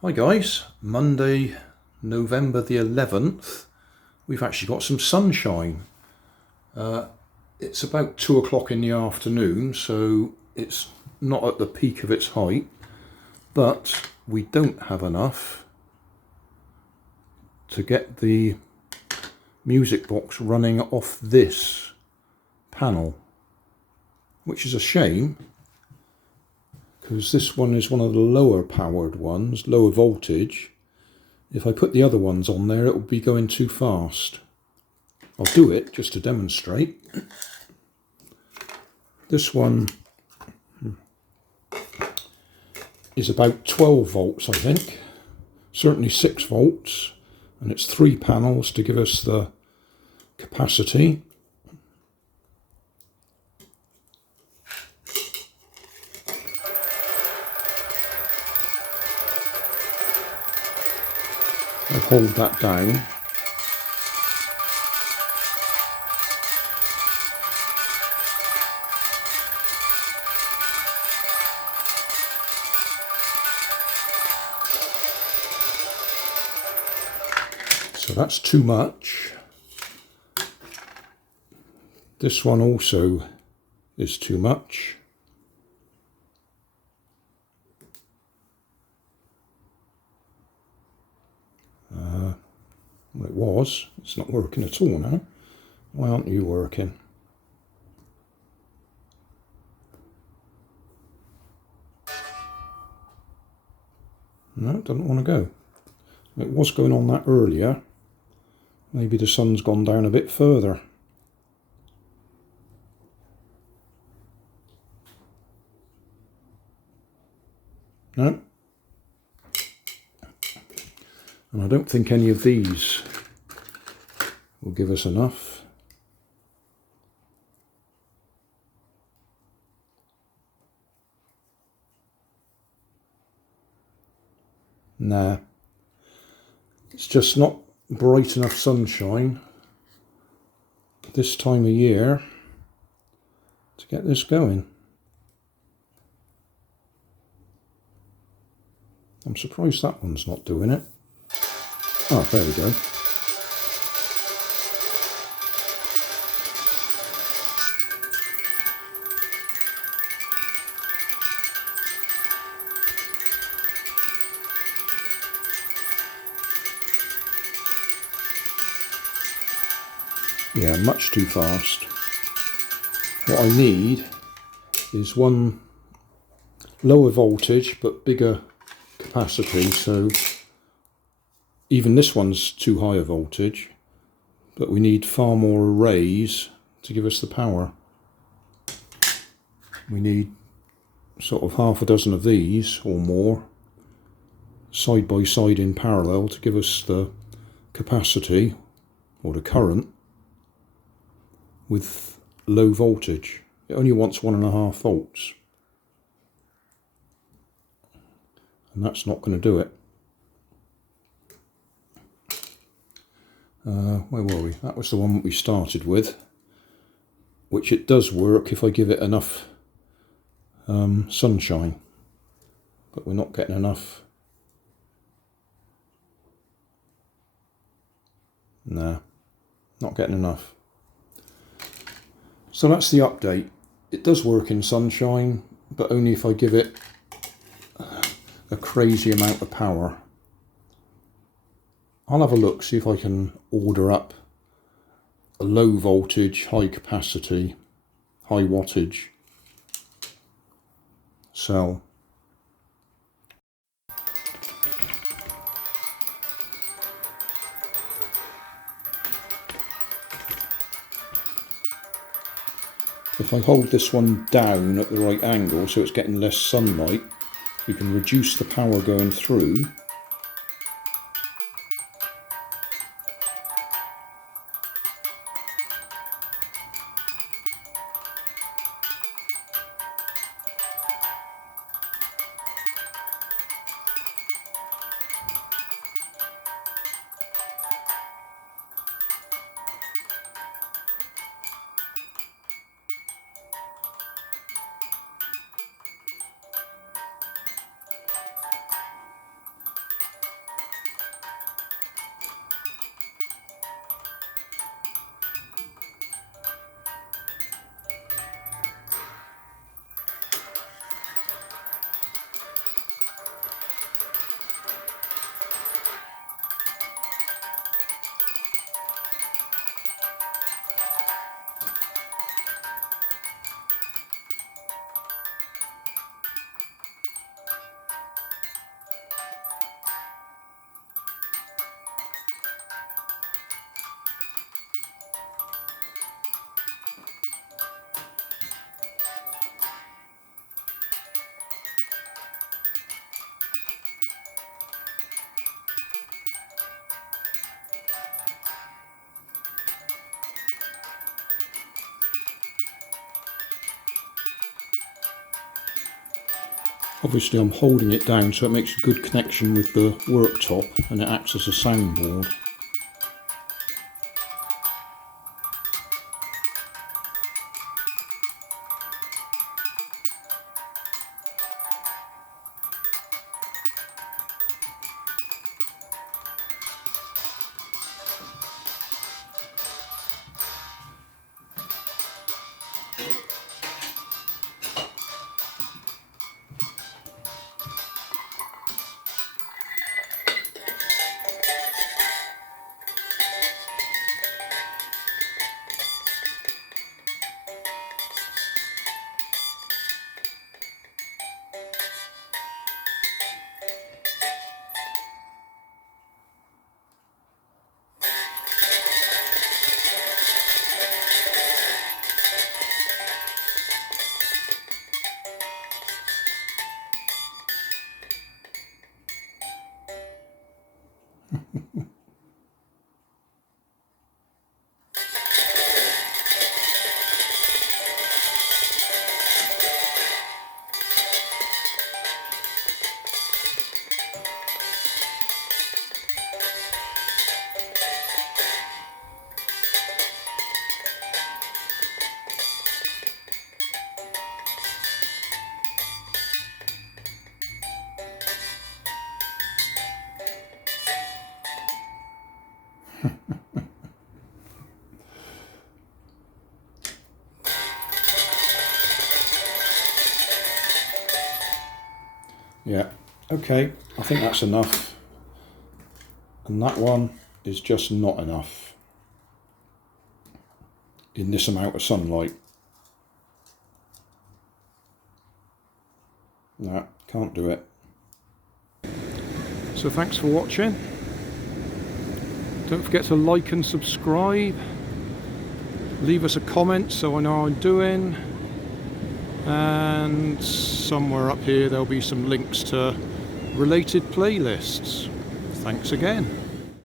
Hi guys, Monday, November the 11th. We've actually got some sunshine. It's about 2 o'clock in the afternoon, so it's not at the peak of its height, but we don't have enough to get the music box running off this panel, which is a shame, because this one is one of the lower powered ones, lower voltage. If I put the other ones on there, it will be going too fast. I'll do it just to demonstrate. This one is about 12 volts, I think. Certainly 6 volts. And it's 3 panels to give us the capacity. I'll hold that down. So that's too much. This one also is too much. Well, it was. It's not working at all now. Why aren't you working? No, it doesn't want to go. It was going on that earlier. Maybe the sun's gone down a bit further. No. And I don't think any of these will give us enough. Nah. It's just not bright enough sunshine this time of year to get this going. I'm surprised that one's not doing it. Oh, there we go. Yeah, much too fast. What I need is one lower voltage but bigger capacity, so even this one's too high a voltage, but we need far more arrays to give us the power. We need sort of half a dozen of these or more side by side in parallel to give us the capacity or the current with low voltage. It only wants 1.5 volts, and that's not going to do it. Where were we? That was the one that we started with, which it does work if I give it enough sunshine, but we're not getting enough. Nah, not getting enough. So that's the update. It does work in sunshine, but only if I give it a crazy amount of power. I'll have a look, see if I can order up a low voltage, high capacity, high wattage cell. If I hold this one down at the right angle so it's getting less sunlight, we can reduce the power going through. Obviously I'm holding it down so it makes a good connection with the worktop and it acts as a soundboard. Yeah, okay, I think that's enough. And that one is just not enough in this amount of sunlight. No, can't do it. So thanks for watching. Don't forget to like and subscribe. Leave us a comment so I know how I'm doing. And somewhere up here there'll be some links to related playlists. Thanks again.